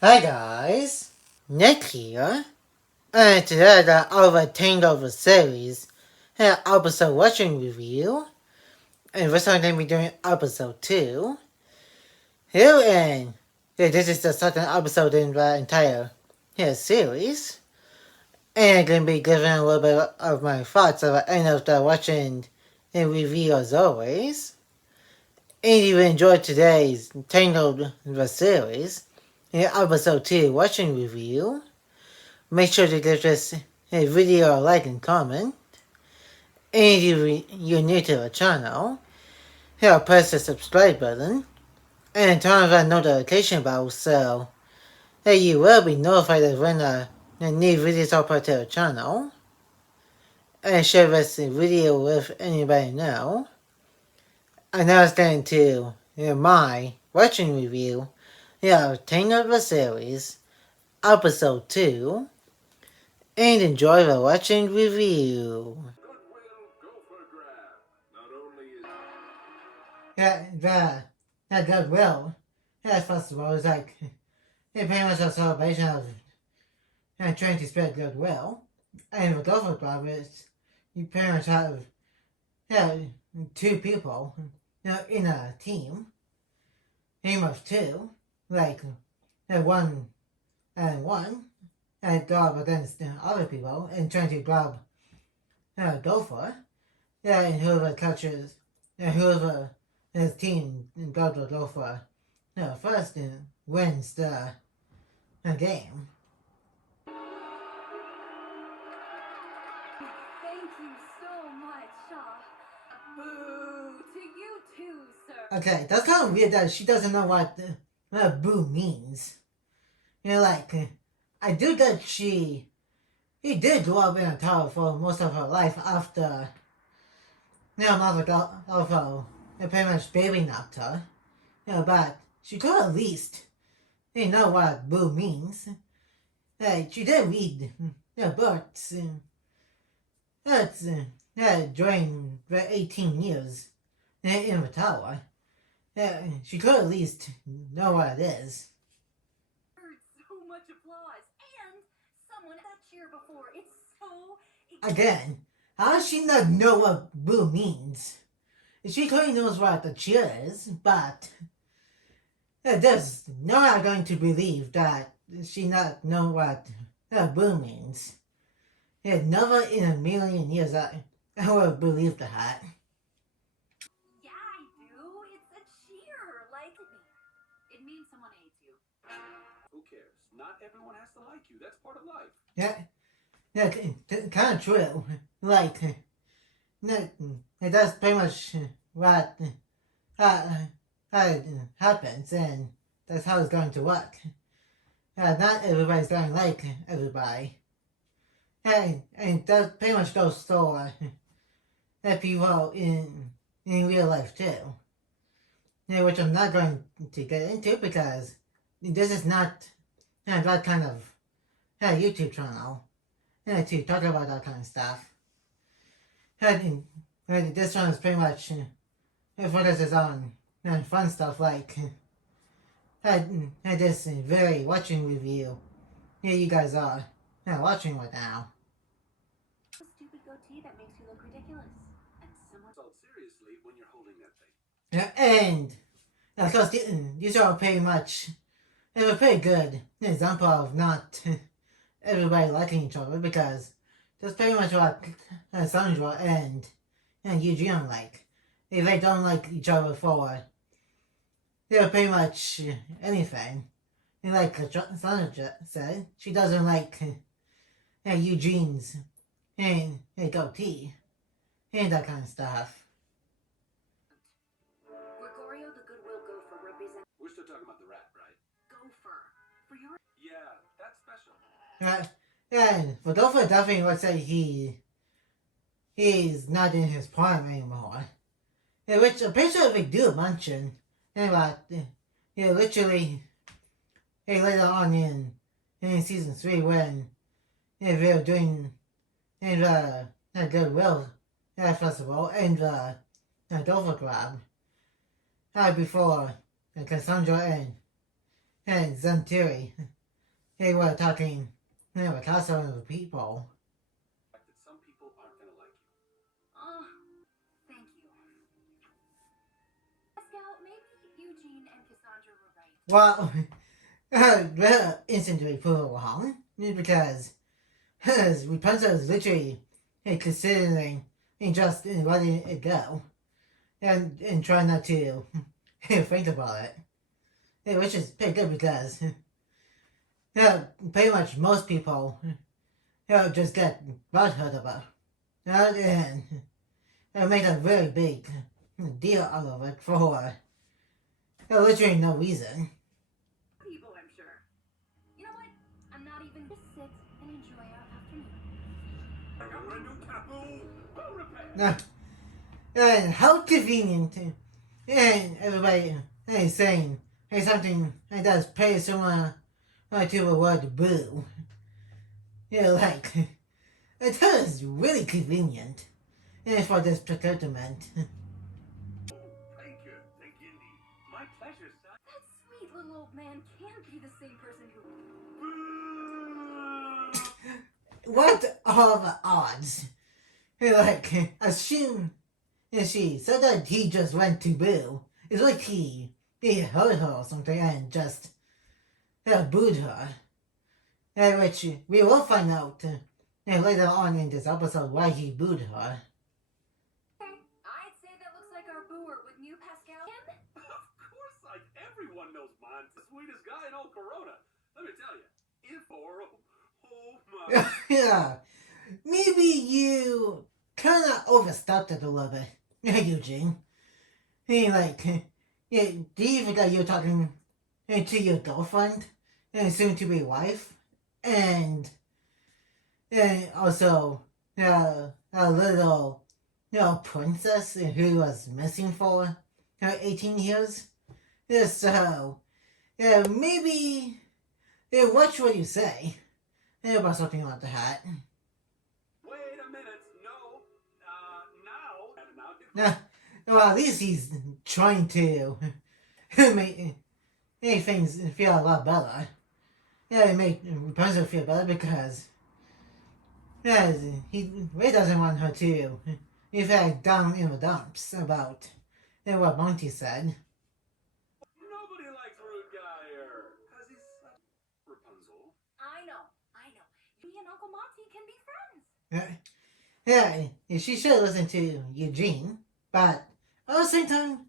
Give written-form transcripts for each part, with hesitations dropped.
Hi guys, Nick here, and today I got all the Tangled series episode watching review, and we're going to be doing episode 2. Here and this is the second episode in the entire series, and I'm going to be giving a little bit of my thoughts at the end of the watching and review as always. And if you enjoyed today's Tangled the series, episode 2 watching review, make sure to give this video a like and comment. And if you're new to the channel, press the subscribe button and turn on the notification bell so you will be notified of when a new videos upload to the channel. And share this video with anybody you know. And now it's getting to my watching review of Tangled the series, episode 2. And enjoy the watching review. That goodwill. Yeah, first of all, it's like it pretty much a celebration of trying to spread goodwill. And with Gopher Club, it's you pretty much have two people in a team of two, like one and one, and go up against other people and trying to grab Gopher. Yeah, and whoever catches, whoever his team grabs the Gopher first wins the game. Thank you so much. Boo to you too, sir. Okay, that's kind of weird that she doesn't know what boo means. Like, I do that he did grow up in a tower for most of her life after, Mother Gopher pretty much baby napped her. But she could at least, know what boo means. She did read books. That's during the 18 years in the tower. She could at least know what it is. Heard so much applause and someone that cheer before. It's so Again, how does she not know what boo means? She clearly knows what the cheer is, but there's no one going to believe that she not know what boo means. Never in a million years I would believe that. Yeah, I do. It's a cheer. Like it means someone hates you. Who cares? Not everyone has to like you. That's part of life. Yeah, kind of true. Like, that's pretty much what happens, and that's how it's going to work. Not everybody's going to like everybody. And that pretty much goes for people in real life too. Which I'm not going to get into because this is not that kind of YouTube channel to talk about that kind of stuff. This one is pretty much focuses on fun stuff like this very watching review. Here you guys are watching right now. A stupid goatee that makes you look ridiculous. And someone seriously when you're holding that thing. And of course, these are pretty much a pretty good example of not everybody liking each other because that's pretty much what Sandra and Eugene like. If they don't like each other for pretty much anything. And like Sandra said, she doesn't like Eugene's and goatee and that kind of stuff. Gregorio the Goodwill Gopher represents We're still talking about the rat, right? Gopher. For your Yeah, that's special. And for Gopher definitely would say he's not in his prime anymore. Which I'm pretty sure they do mention about literally later on in season 3 when they were doing the Goodwill Festival and the Gopher Club before Cassandra and Zenturi, they were talking with lots of people. That some people aren't gonna like you. Oh, thank you. Pascal, maybe Eugene and Cassandra were right. Well, well, instantly prove wrong because Rapunzel is literally considering just letting it go and trying not to think about it. Which is pretty good because pretty much most people just get butthurt about and make a very big deal out of it for literally no reason. People, I'm sure. You know what? I'm not even just sit and enjoy our afternoon. I got a new taboo. Boo repair. And how convenient. And everybody is saying something that's pretty similar to the word boo. Like, it is really convenient for this predicament. Thank you. Thank you indeed. My pleasure, son. That sweet little old man can't be the same person who. Boo! What are the odds? Like, assume she said that he just went to boo. It's like he heard her or something and just booed her. Which we will find out later on in this episode why he booed her. Okay, I'd say that looks like our booer, wouldn't you, Pascal? Him? Of course, like everyone knows Mon's the sweetest guy in old Corona. Let me tell you, if or oh my. Yeah, maybe you kind of overstepped it a little bit, Eugene. Hey, like, do you forget you're talking to your girlfriend and soon to be wife? And also a little princess who was missing for 18 years. So maybe watch what you say about something like that. Wait a minute. No. Now. Well, at least he's trying to make things feel a lot better. Yeah, make Rapunzel feel better because he really doesn't want her to feel down in the dumps about what Monty said. Nobody likes rude guy here. Cause he's such Rapunzel. I know. Me and Uncle Monty can be friends. She should listen to Eugene, but at the same time,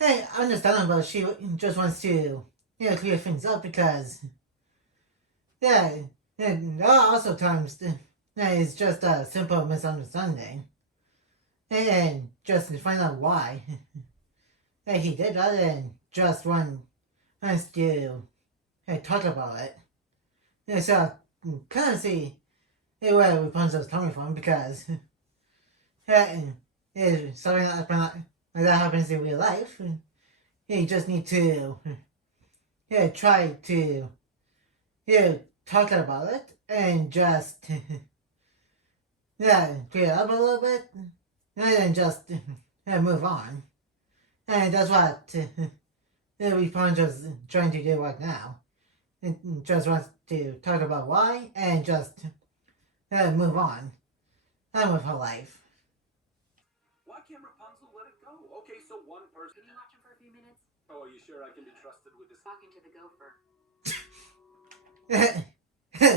hey, understandable. She just wants to clear things up because there are also times it's just a simple misunderstanding, and just find out why he did rather than just wants to talk about it. So kind of see where Rapunzel's coming from because if something like that happens in real life, you just need to try to talk about it and just clear it up a little bit and then just move on. And that's what Rapunzel's trying to do right now. It just wants to talk about why and just move on with her life. Why can't Rapunzel let it go? Okay, so one person. Can you watch him for a few minutes? Oh, are you sure I can be trusted with this? Talking to the gopher.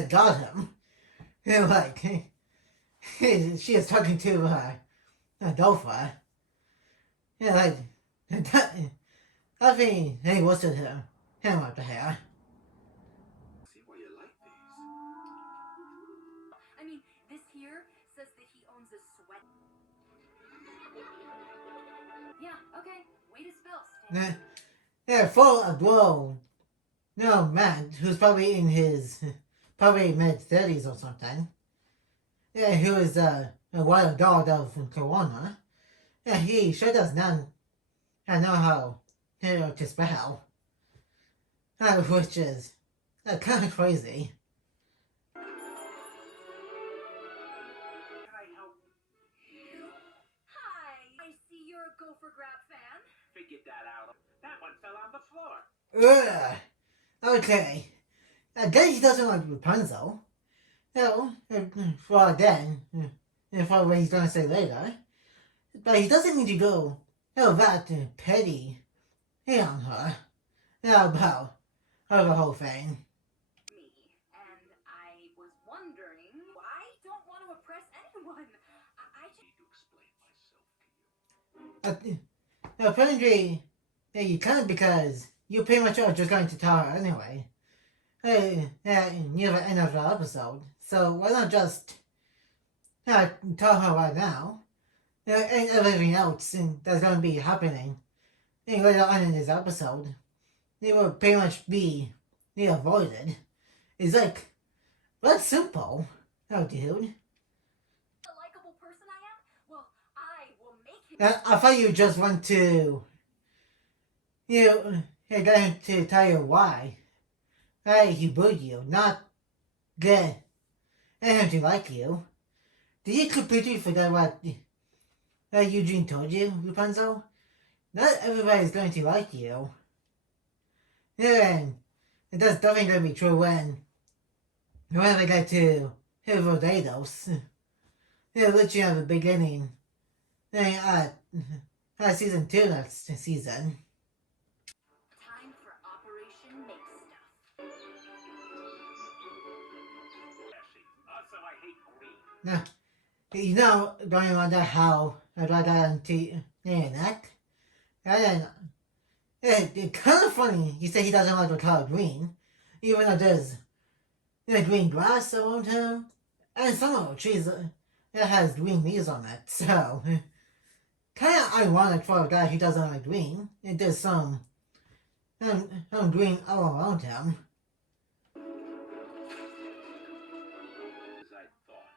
Got him. Like, she is talking to her gopher. Like, I think he wants to him up the hair. See why you like these. I mean, this here says that he owns a sweat. Yeah, okay. Way to spell, Stan. Full of blow. No, man, who's probably in his mid-30s or something. Who is a wild dog of Corona. He sure does not know how to spell. Which is kind of crazy. Can I help you? Hi, I see you're a Gopher Grab fan. Figured that out. That one fell on the floor. Ugh. Okay. I guess he doesn't like Rapunzel. No, for then, for what he's gonna say later. But he doesn't need to go, that petty on her. About the whole thing. Me. And I was wondering, I don't want to oppress anyone. I just need to explain myself to you. Apparently, you can't because you pretty much are just going to tell her anyway. Near the end of the episode. So why not just tell her right now? And everything else that's going to be happening later on in this episode, it will pretty much be avoided. It's like, that's simple. Oh, dude. a likable person I am. Well, I will make him. I thought you just want to, get him to tell you why. He booed you, not get him to like you. Did you completely forget what Eugene told you, Rapunzel? Not everybody is going to like you. And that's definitely going to be true when they get to Barbados. Literally at the beginning. At season 2 next season. Time for Operation Make Stuff. So I hate green. Now, don't you wonder how I got that on the internet? And it's kind of funny you say he doesn't like the color green, even though there's green grass around him, and some of the trees that has green leaves on it, so kind of ironic for a guy who doesn't like green. There's some green all around him. As I thought,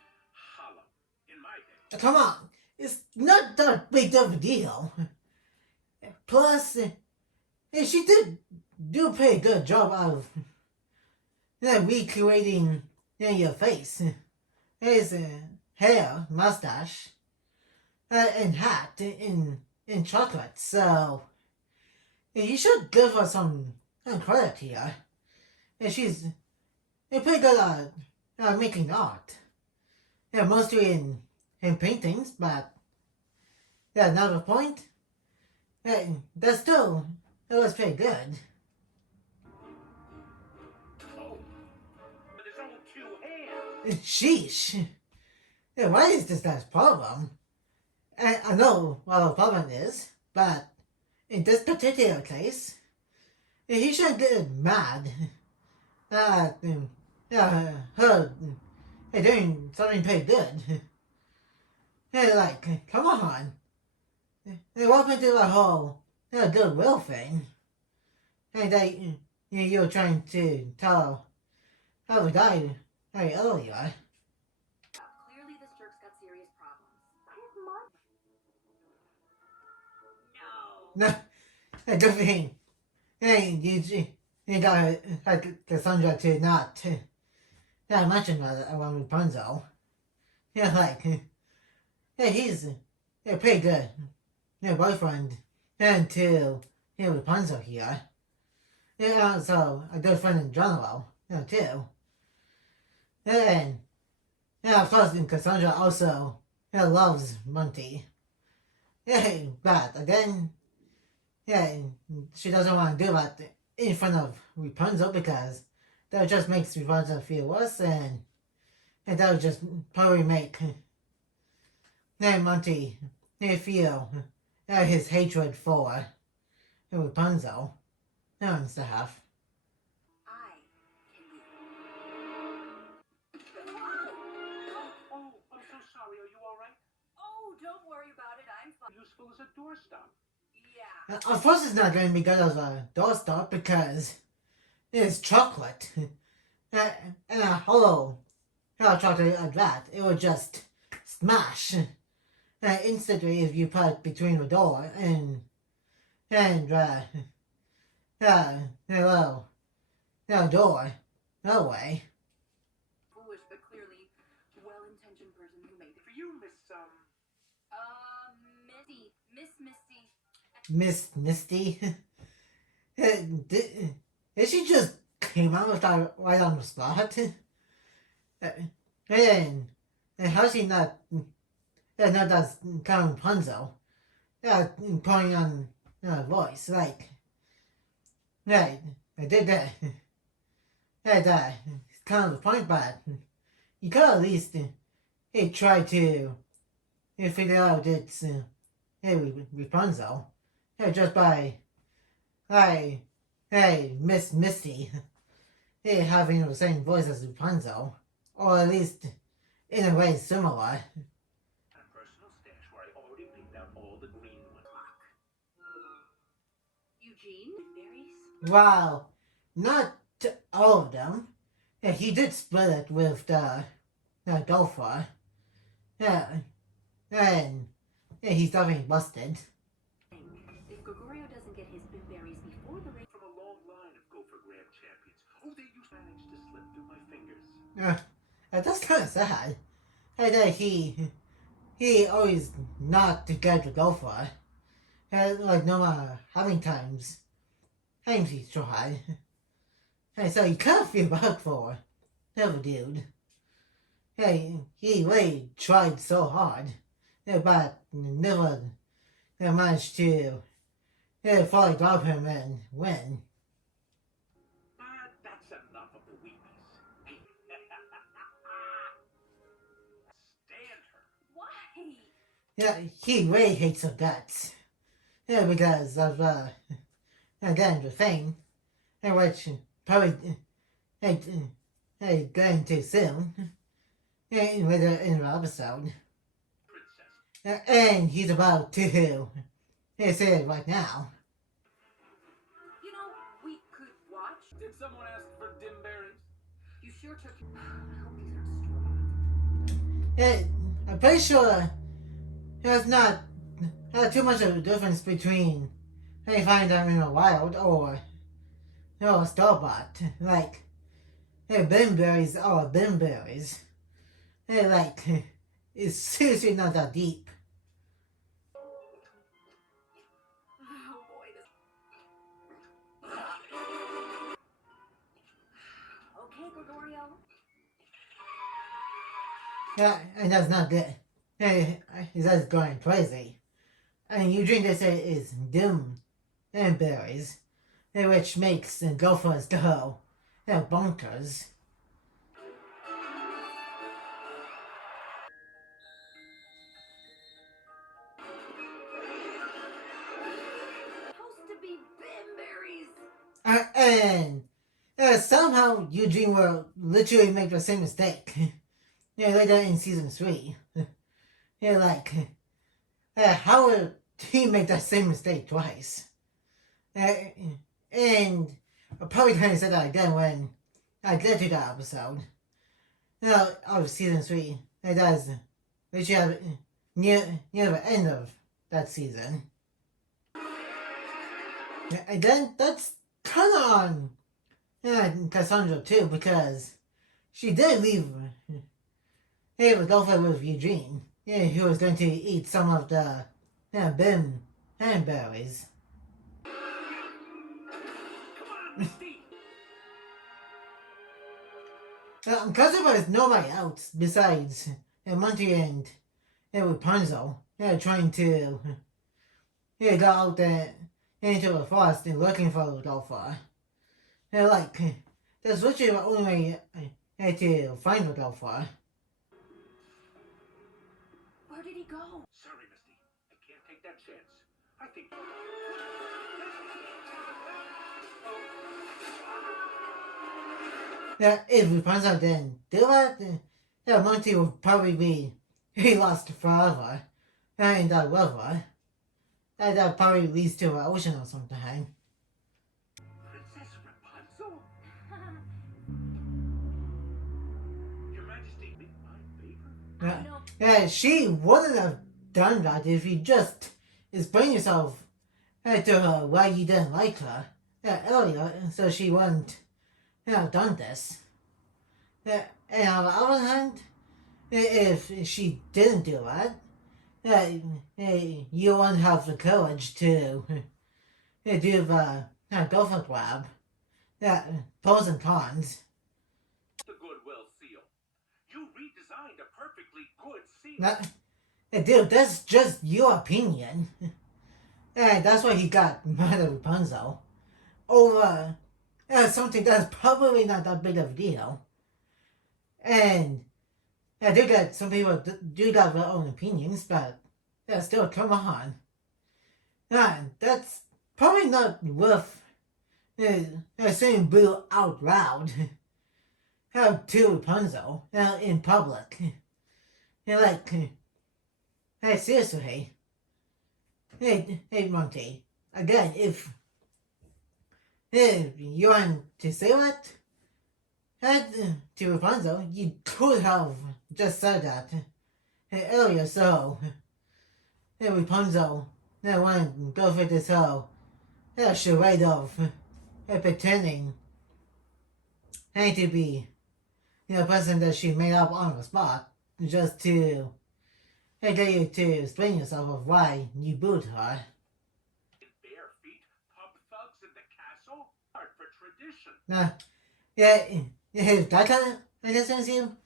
hollow in my head. Come on, it's not that big of a deal. Plus, she did do a pretty good job of recreating your face. His hair, mustache, and hat in chocolate. So you should give her some credit here. She's pretty good at making art. Mostly in paintings, but another point. That's still it was pretty good. Oh, but there's only 2 hands. Sheesh. Why is this guy's problem? I know what the problem is, but in this particular case, he shouldn't get mad at her doing something pretty good. Like, come on. Welcome to the whole goodwill thing. And you're trying to tell how the guy earlier. Clearly, this jerk's got serious problems. No, good thing. Hey, you got Cassandra to not mention that around Rapunzel. He's pretty good. Boyfriend and to Rapunzel here. Also a good friend in general, too. And of course, Cassandra also loves Monty. But again, she doesn't want to do that in front of Rapunzel because that just makes Rapunzel feel worse, and that would just probably make Monty feel his hatred for Rapunzel and stuff. I can be. Oh, I'm so sorry. Are you all right? Oh, don't worry about it. I'm fine. Useful as a doorstop. Yeah. Of course, it's not going to be good as a doorstop because it's chocolate. And a hollow chocolate like that, it would just smash instantly if you put it between the door and door. No way. Foolish, but clearly well-intentioned person who made it. For you, Miss, Misty. Miss Misty. Is she just he almost died right on the spot. And how's he not that kind of Rapunzel? Yeah, putting on voice, like, right, I did that. That it's kind of the point, but you could at least try to figure out it's Rapunzel. Just by, Miss Misty, having the same voice as Rapunzel, or at least in a way similar. A personal stash where I already picked out all the green ones. Eugene? Berries? While not all of them, he did split it with the Gopher. Yeah, and he's definitely busted. If Gregorio doesn't get his berries before the race. From a long line of Gopher Grand champions. Oh, they used to manage to slip through my fingers. That's kind of sad. That he always not to get the Gopher. Like no matter how many times he's tried. So you kind of feel bad for the dude. He really tried so hard, but never managed to fully drop him and win. But that's enough of the weakness. Stand her. Why? Yeah, he really hates her guts. Because of again the thing, which probably going too soon. Later in the episode. Princess. And he's about to say it right now. You know, we could watch. Did someone ask for dimberries? You sure took. I hope these aren't strong. I'm pretty sure there's not too much of a difference between you find them in the wild or store-bought. Like, Bimberries are Bimberries. Like, it's seriously not that deep. Oh boy, Okay, Gregorio. Yeah, and that's not good. That's going crazy. And you drink this is doom and berries, which makes gophers go bonkers. Supposed to be bimberries. And somehow Eugene will literally make the same mistake. Later in season 3. Like, how would he make that same mistake twice? And I probably kind of said that again when I get to that episode. Of season 3. That is literally near the end of that season. And then that's kind of on Cassandra too, because she did leave with Gopher with Eugene, who was going to eat some of the Bim berries. Cassandra is nobody else besides Monty and Rapunzel. Trying to go out there into the forest and looking for Gopher. Like, that's literally the only way to find Gopher. Where did he go? Sorry, Misty. I can't take that chance. I think. If Rapunzel didn't do that, Monty would probably be lost forever in that river. That probably leads to an ocean or something. Princess Rapunzel? Your Majesty, my favor? She wouldn't have done that if you just explained yourself to her why you didn't like her earlier, so she wouldn't have done this. And on the other hand, if she didn't do that, you wouldn't have the courage to do the Gopher grab. pros and cons. The goodwill seal. You redesigned a perfectly good seal. Now, dude, that's just your opinion. That's why he got mad at Rapunzel over something that's probably not that big of a deal. And I do get some people do have their own opinions, but still, come on. That's probably not worth saying boo out loud. To Rapunzel in public. Like, hey, seriously. Hey, Monty. Again, if you want to say that to Rapunzel, you could have just said that earlier, so Rapunzel wanted to go for this whole charade of pretending to be a person that she made up on the spot just to get you to explain yourself of why you booed her. Bare feet, pub thugs in the castle? Art for tradition. That kind of understands you?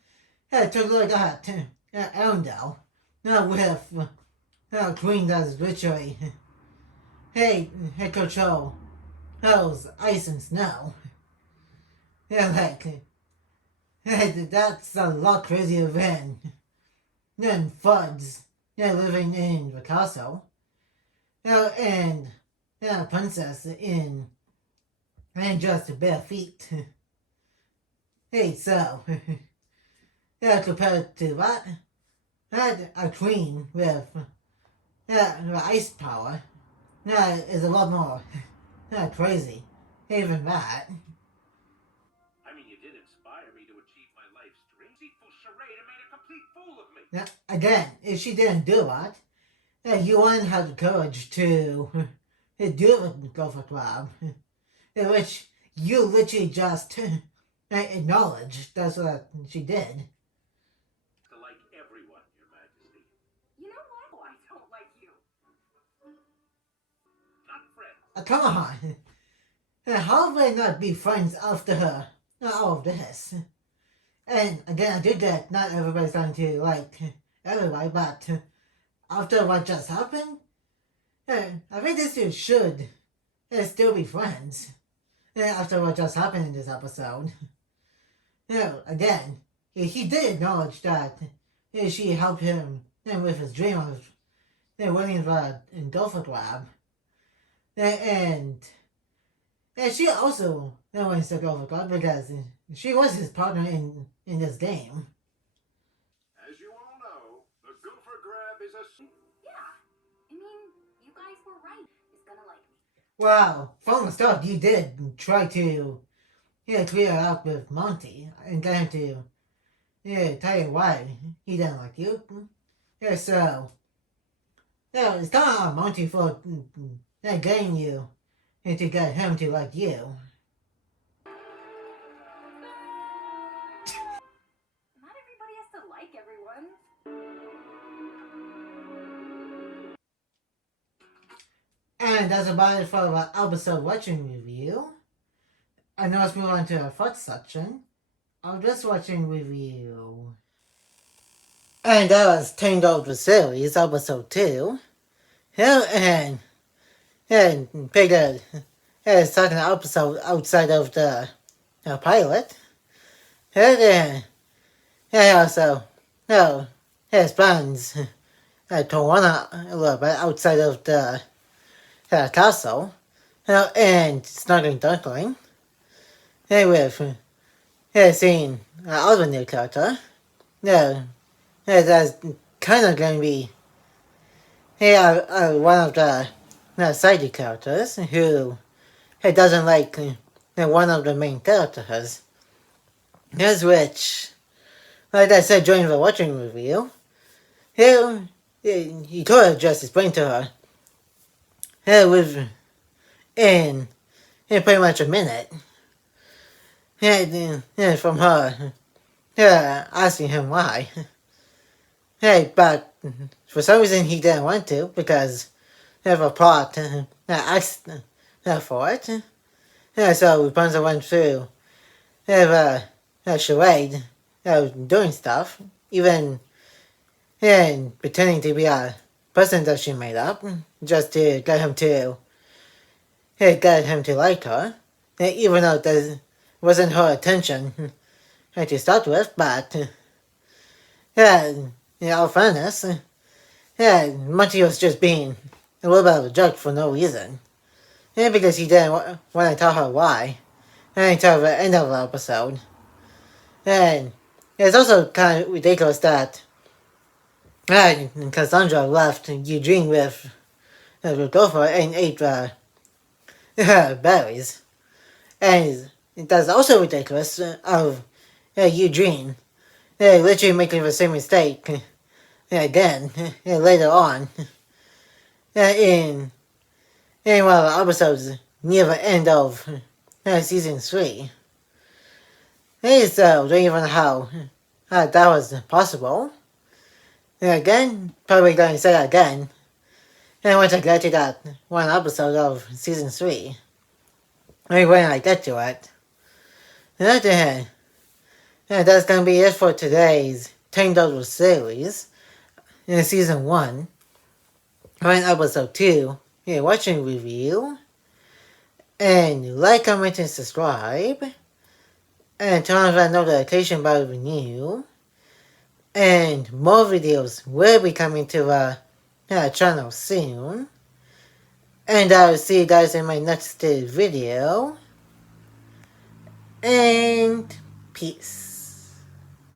To look at Arundel, with Queen that's literally, control hell's ice and snow. That's a lot crazier than Fuds, living in the castle. And princess in and just bare feet. Hey, so compared to that, a queen with ice power is a lot more crazy. Even that. I mean, you did inspire me to achieve my life's dream. Deceitful charade and made a complete fool of me. Now, again, if she didn't do that, you wouldn't have the courage to do the Gopher Club, which you literally just acknowledged that's what she did. To like everyone, Your Majesty. You know what? Oh, I don't like you. Not friends. Come on. How will they not be friends after all of this? And again, I do get not everybody's going to like everybody, but after what just happened, I think these two should still be friends. After what just happened in this episode. Again, he did acknowledge that she helped him with his dream of winning the Gopher Grab. And she also wants to go for God because she was his partner in this game. As you all know, the Gopher Grab is a... Yeah. I mean, you guys were right. He's gonna like me. Well, from the start, you did try to clear out with Monty and get him to tell you why he didn't like you. So it's not on Monty for getting you to get him to like you. Not everybody has to like everyone. And that's about it for our episode watching review. And now let's move on to our first section of this watching review. And that was Tangled the series, episode 2. And Peter is talking an episode outside of the pilot. And also, his plans to run a little bit outside of the castle. And snuggling duckling. With seeing other new character. That's kind of going to be one of the side characters who doesn't like one of the main characters. Here's which, like I said during the watching review, he could have just explained to her in pretty much a minute. From her asking him why. But for some reason he didn't want to because of a plot asked for it. So Rapunzel went through a charade, doing stuff, even pretending to be a person that she made up, just to get him to like her, even though that wasn't her intention to start with. But in all fairness, Munchie was just being a little bit of a jerk for no reason. Because he didn't want to tell her why until the end of the episode. And it's also kind of ridiculous that Cassandra left Eugene with Rodolfo and ate berries. And that's also ridiculous of Eugene literally making the same mistake again later on in one of the episodes near the end of season 3. So don't even know how that was possible. And again, probably going to say that again. And once I get to that one episode of season 3, when I get to it. And that's going to be it for today's Tangled series in season 1. We're in episode 2. Watching review. And like, comment, and subscribe. And turn on that notification bell when new. And more videos will be coming to the channel soon. And I'll see you guys in my next video. And peace.